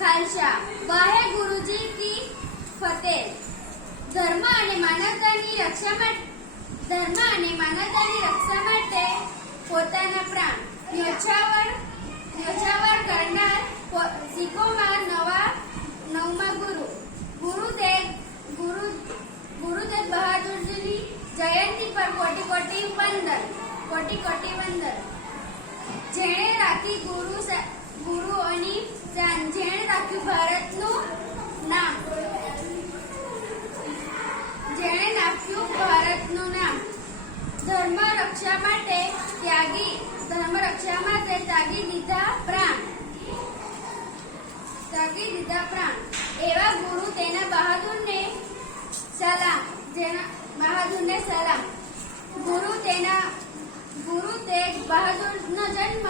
શાહ બાહે ગુરુજી કી ફતેહ. ધર્મ અને માનવતાની રક્ષા માટે ધર્મ અને માનવતાની રક્ષા માટે પોતાના પ્રાણ ન્યોછાવર ન્યોછાવર કરનાર શીખોમાં નવા નવમા ગુરુ. ગુરુદેવ ગુરુ ગુરુદેવ બહાદુરજીની જયંતી પર કોટી કોટી વંદન. કોટી કોટી વંદન. રક્ષા માટે ત્યાગી, ધર્મ રક્ષા માટે ત્યાગી દીધા પ્રાણ. ત્યાગી દીધા પ્રાણ. એવા ગુરુ તેના બહાદુરને સલામ, જેના બહાદુરને સલામ. ગુરુ તેના, ગુરુ તેગ બહાદુરનો જન્મ